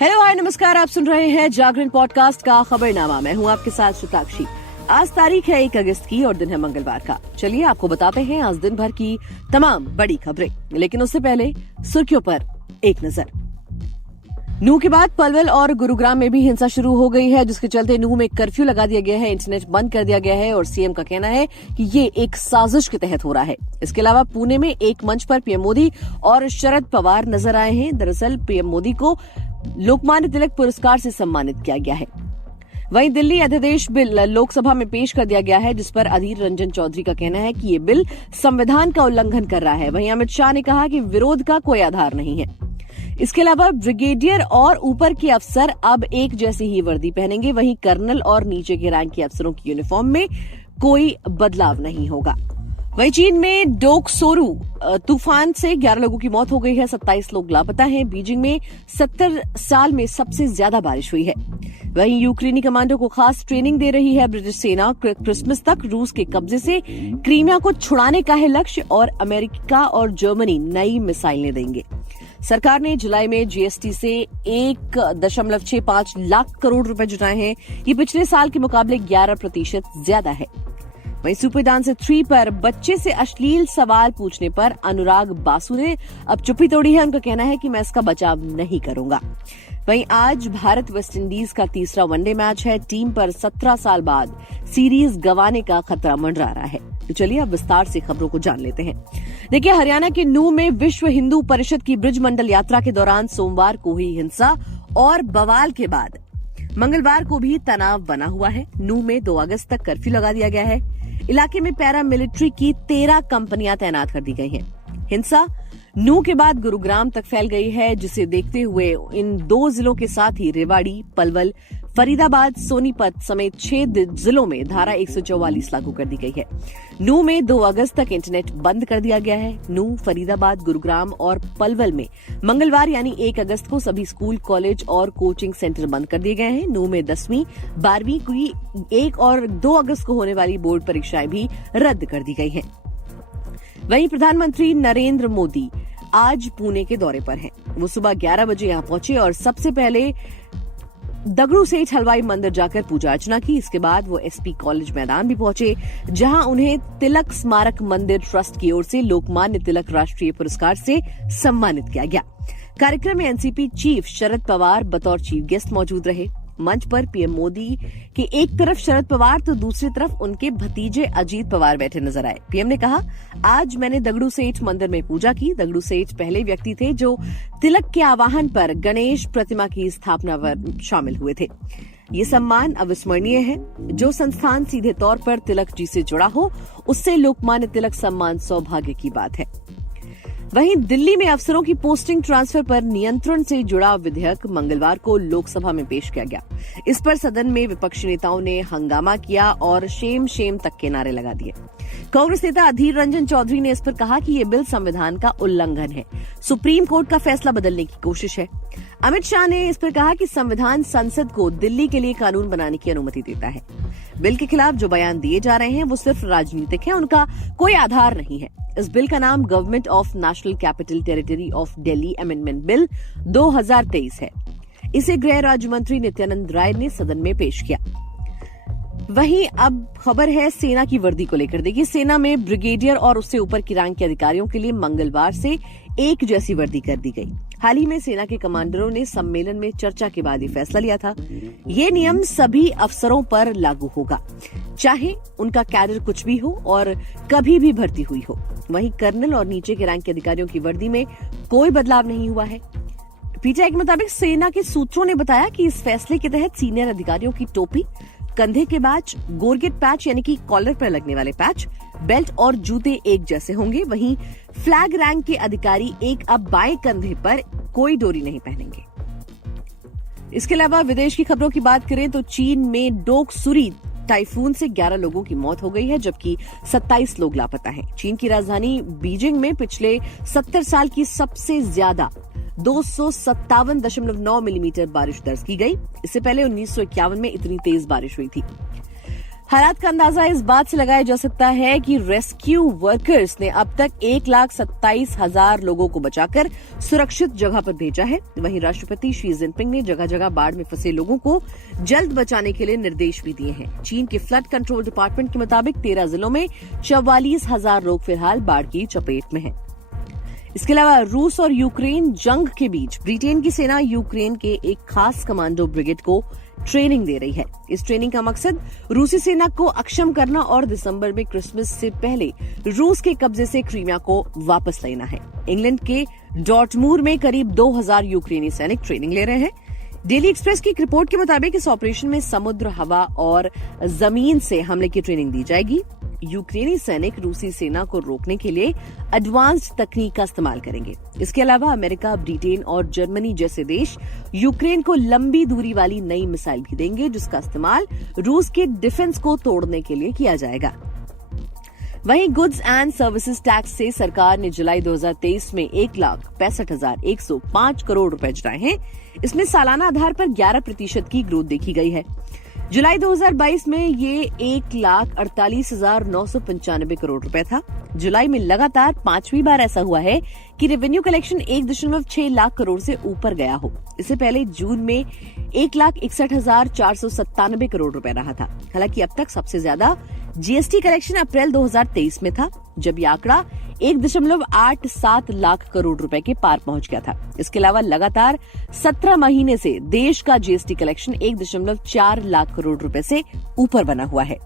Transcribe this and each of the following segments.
Hello hi नमस्कार, आप सुन रहे हैं जागरण पॉडकास्ट का खबरनामा। मैं हूं आपके साथ शुताक्षी। आज तारीख है 1 अगस्त की और दिन है मंगलवार का। चलिए आपको बताते हैं आज दिन भर की तमाम बड़ी खबरें, लेकिन उससे पहले सुर्खियों पर एक नजर। नूह के बाद पलवल और गुरुग्राम में भी हिंसा शुरू हो गई है, जिसके चलते नूह में कर्फ्यू लगा दिया गया है, इंटरनेट बंद कर दिया गया है और सीएम का कहना है कि ये एक साजिश के तहत हो रहा है। इसके अलावा पुणे में एक मंच पर पीएम मोदी और शरद पवार नजर आए हैं। दरअसल पीएम मोदी को लोकमान्य तिलक पुरस्कार से सम्मानित किया गया है। वहीं दिल्ली अध्यादेश बिल लोकसभा में पेश कर दिया गया है, जिस पर अधीर रंजन चौधरी का कहना है कि ये बिल संविधान का उल्लंघन कर रहा है। वहीं अमित शाह ने कहा कि विरोध का कोई आधार नहीं है। इसके अलावा ब्रिगेडियर और ऊपर के अफसर अब एक जैसी ही वर्दी पहनेंगे। वहीं कर्नल और नीचे के रैंक के अफसरों की यूनिफॉर्म में कोई बदलाव नहीं होगा। वहीं चीन में डोकसोरू तूफान से 11 लोगों की मौत हो गई है, 27 लोग लापता हैं। बीजिंग में 70 साल में सबसे ज्यादा बारिश हुई है। वहीं यूक्रेनी कमांडो को खास ट्रेनिंग दे रही है ब्रिटिश सेना। क्रिसमस तक रूस के कब्जे से क्रीमिया को छुड़ाने का है लक्ष्य और अमेरिका और जर्मनी नई मिसाइलें देंगे। सरकार ने जुलाई में जीएसटी से 1.65 लाख करोड़ रुपए जुटाए हैं। ये पिछले साल के मुकाबले 11% ज्यादा है। वहीं सुपर डांसर 3 पर बच्चे से अश्लील सवाल पूछने पर अनुराग बासु ने अब चुप्पी तोड़ी है। उनका कहना है कि मैं इसका बचाव नहीं करूंगा। वहीं आज भारत वेस्टइंडीज का तीसरा वनडे मैच है। टीम पर 17 साल बाद सीरीज गंवाने का खतरा मंडरा रहा है। तो चलिए अब विस्तार से खबरों को जान लेते हैं। देखिए, हरियाणा के नूह में विश्व हिंदू परिषद की ब्रिज मंडल यात्रा के दौरान सोमवार को हुई हिंसा और बवाल के बाद मंगलवार को भी तनाव बना हुआ है। नूह में 2 अगस्त तक कर्फ्यू लगा दिया गया है। इलाके में पैरामिलिट्री की 13 कंपनियां तैनात कर दी गई हैं। हिंसा नूह के बाद गुरुग्राम तक फैल गई है, जिसे देखते हुए इन 2 जिलों के साथ ही रेवाड़ी, पलवल, फरीदाबाद, सोनीपत समेत 6 जिलों में धारा 144 लागू कर दी गई है। नूह में 2 अगस्त तक इंटरनेट बंद कर दिया गया है। नूह, फरीदाबाद, गुरुग्राम और पलवल में मंगलवार यानी 1 अगस्त को सभी स्कूल, कॉलेज और कोचिंग सेंटर बंद कर दिए गए हैं। नूह में 10वीं, 12वीं की 1 और 2 अगस्त को होने वाली बोर्ड परीक्षाएं भी रद्द कर दी गई हैं। वहीं प्रधानमंत्री नरेंद्र मोदी आज पुणे के दौरे पर हैं। वो सुबह 11 बजे यहां पहुंचे और सबसे पहले दगड़ू सेठ हलवाई मंदिर जाकर पूजा अर्चना की। इसके बाद वो एसपी कॉलेज मैदान भी पहुंचे, जहां उन्हें तिलक स्मारक मंदिर ट्रस्ट की ओर से लोकमान्य तिलक राष्ट्रीय पुरस्कार से सम्मानित किया गया। कार्यक्रम में एनसीपी चीफ शरद पवार बतौर चीफ गेस्ट मौजूद रहे। मंच पर पीएम मोदी के एक तरफ शरद पवार तो दूसरी तरफ उनके भतीजे अजीत पवार बैठे नजर आए। पीएम ने कहा, आज मैंने दगड़ू सेठ मंदिर में पूजा की। दगड़ू सेठ पहले व्यक्ति थे जो तिलक के आह्वान पर गणेश प्रतिमा की स्थापना पर शामिल हुए थे। ये सम्मान अविस्मरणीय है। जो संस्थान सीधे तौर पर तिलक जी से जुड़ा हो, उससे लोकमान्य तिलक सम्मान सौभाग्य की बात है। वहीं दिल्ली में अफसरों की पोस्टिंग ट्रांसफर पर नियंत्रण से जुड़ा विधेयक मंगलवार को लोकसभा में पेश किया गया। इस पर सदन में विपक्षी नेताओं ने हंगामा किया और शेम शेम तक के नारे लगा दिए। कांग्रेस नेता अधीर रंजन चौधरी ने इस पर कहा कि ये बिल संविधान का उल्लंघन है, सुप्रीम कोर्ट का फैसला बदलने की कोशिश है। अमित शाह ने इस पर कहा कि संविधान संसद को दिल्ली के लिए कानून बनाने की अनुमति देता है। बिल के खिलाफ जो बयान दिए जा रहे हैं वो सिर्फ राजनीतिक है, उनका कोई आधार नहीं है। इस बिल का नाम government of national capital territory of Delhi amendment bill 2023 है। इसे गृह राज्य मंत्री नित्यानंद राय ने सदन में पेश किया। वहीं अब खबर है सेना की वर्दी को लेकर। देखिए, सेना में ब्रिगेडियर और उससे ऊपर की रैंक के अधिकारियों के लिए मंगलवार से एक जैसी वर्दी कर दी गई। हाल ही में सेना के कमांडरों ने सम्मेलन में चर्चा के बाद ये फैसला लिया था। ये नियम सभी अफसरों पर लागू होगा, चाहे उनका कैडर कुछ भी हो और कभी भी भर्ती हुई हो। वहीं कर्नल और नीचे के रैंक के अधिकारियों की वर्दी में कोई बदलाव नहीं हुआ है। पीटीआई के मुताबिक सेना के सूत्रों ने बताया कि इस फैसले के तहत सीनियर अधिकारियों की टोपी, कंधे के बैच, गोरगेट पैच यानी कि कॉलर पर लगने वाले पैच, बेल्ट और जूते एक जैसे होंगे। वहीं फ्लैग रैंक के अधिकारी एक अब बाएं कंधे पर कोई डोरी नहीं पहनेंगे। इसके अलावा विदेश की खबरों की बात करें तो चीन में डोकसुरी टाइफून से 11 लोगों की मौत हो गई है, जबकि 27 लोग लापता हैं। चीन की राजधानी बीजिंग में पिछले 70 साल की सबसे ज्यादा 257.9 मिलीमीटर बारिश दर्ज की गई। इससे पहले 1951 में इतनी तेज बारिश हुई थी। हालात का अंदाजा इस बात से लगाया जा सकता है कि रेस्क्यू वर्कर्स ने अब तक 1,27,000 लोगों को बचाकर सुरक्षित जगह पर भेजा है। वहीं राष्ट्रपति शी जिनपिंग ने जगह जगह बाढ़ में फंसे लोगों को जल्द बचाने के लिए निर्देश भी दिए हैं। चीन के फ्लड कंट्रोल डिपार्टमेंट के मुताबिक 13 जिलों में 44,000 लोग फिलहाल बाढ़ की चपेट में हैं। इसके अलावा रूस और यूक्रेन जंग के बीच ब्रिटेन की सेना यूक्रेन के एक खास कमांडो ब्रिगेड को ट्रेनिंग दे रही है। इस ट्रेनिंग का मकसद रूसी सेना को अक्षम करना और दिसंबर में क्रिसमस से पहले रूस के कब्जे से क्रीमिया को वापस लेना है। इंग्लैंड के डॉर्टमूर में करीब 2,000 यूक्रेनी सैनिक ट्रेनिंग ले रहे हैं। डेली एक्सप्रेस की एक रिपोर्ट के मुताबिक इस ऑपरेशन में समुद्र, हवा और जमीन से हमले की ट्रेनिंग दी जाएगी। यूक्रेनी सैनिक रूसी सेना को रोकने के लिए एडवांस्ड तकनीक का इस्तेमाल करेंगे। इसके अलावा अमेरिका, ब्रिटेन और जर्मनी जैसे देश यूक्रेन को लंबी दूरी वाली नई मिसाइल भी देंगे, जिसका इस्तेमाल रूस के डिफेंस को तोड़ने के लिए किया जाएगा। वहीं गुड्स एंड सर्विसेज टैक्स से सरकार ने जुलाई 2023 में 1,65,105 करोड़ रुपए जुटाए हैं। इसमें सालाना आधार पर 11% की ग्रोथ देखी गई है। जुलाई 2022 में ये 1,48,995 करोड़ रुपए था। जुलाई में लगातार 5वीं बार ऐसा हुआ है कि रेवेन्यू कलेक्शन 1.6 लाख करोड़ से ऊपर गया हो। इससे पहले जून में 1,61,497 करोड़ रुपए रहा था। हालांकि अब तक सबसे ज्यादा जीएसटी कलेक्शन अप्रैल 2023 में था, जब यह आंकड़ा 1.87 लाख करोड़ रुपए के पार पहुंच गया था। इसके अलावा लगातार 17 महीने से देश का जीएसटी कलेक्शन 1.4 लाख करोड़ रुपए से ऊपर बना हुआ है।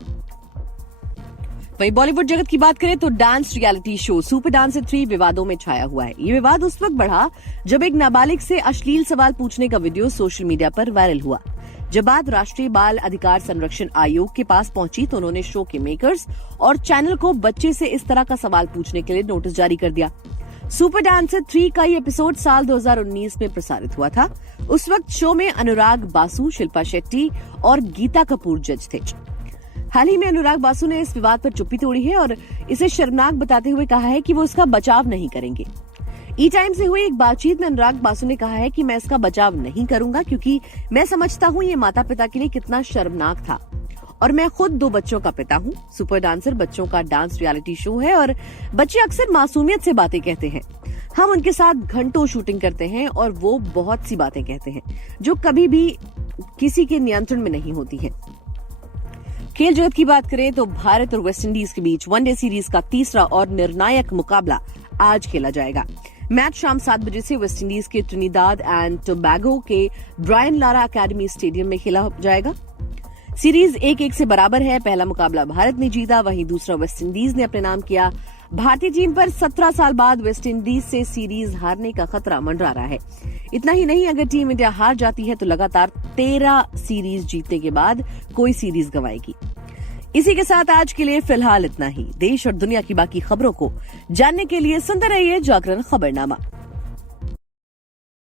वहीं बॉलीवुड जगत की बात करें तो dance reality show super dancer 3 विवादों में छाया हुआ है। ये विवाद उस वक्त बढ़ा जब एक नाबालिग से अश्लील सवाल पूछने का वीडियो सोशल मीडिया पर वायरल हुआ। जब बात राष्ट्रीय बाल अधिकार संरक्षण आयोग के पास पहुंची तो उन्होंने शो के मेकर्स और चैनल को बच्चे से इस तरह का सवाल पूछने के लिए नोटिस जारी कर दिया। सुपर डांसर 3 का ये एपिसोड साल 2019 में प्रसारित हुआ था। उस वक्त शो में अनुराग बासु, शिल्पा शेट्टी और गीता कपूर जज थे। हाल ही में अनुराग बासु ने इस विवाद पर चुप्पी तोड़ी है और इसे शर्मनाक बताते हुए कहा है कि वो इसका बचाव नहीं करेंगे। ई टाइम से हुई एक बातचीत में अनुराग बासु ने कहा है कि मैं इसका बचाव नहीं करूंगा क्योंकि मैं समझता हूं ये माता पिता के लिए कितना शर्मनाक था और मैं खुद 2 बच्चों का पिता हूं। सुपर डांसर बच्चों का डांस रियलिटी शो है और बच्चे अक्सर मासूमियत से बातें कहते हैं। हम उनके साथ घंटों शूटिंग करते हैं और वो बहुत सी बातें कहते हैं जो कभी भी किसी के नियंत्रण में नहीं होती है। खेल जगत की बात करें तो भारत और वेस्टइंडीज के बीच वनडे सीरीज का तीसरा और निर्णायक मुकाबला आज खेला जाएगा। मैच शाम 7 बजे से वेस्टइंडीज के ट्रिनिदाद एंड टोबैगो के ब्रायन लारा एकेडमी स्टेडियम में खेला जाएगा। सीरीज 1-1 से बराबर है। पहला मुकाबला भारत ने जीता, वहीं दूसरा वेस्टइंडीज ने अपने नाम किया। भारतीय टीम पर 17 साल बाद वेस्टइंडीज से सीरीज हारने का खतरा मंडरा रहा है। इतना ही नहीं, अगर टीम इंडिया हार जाती है तो लगातार 13 सीरीज जीतने के बाद कोई सीरीज गंवाएगी। इसी के साथ आज के लिए फिलहाल इतना ही। देश और दुनिया की बाकी खबरों को जानने के लिए सुनते रहिए जागरण खबरनामा।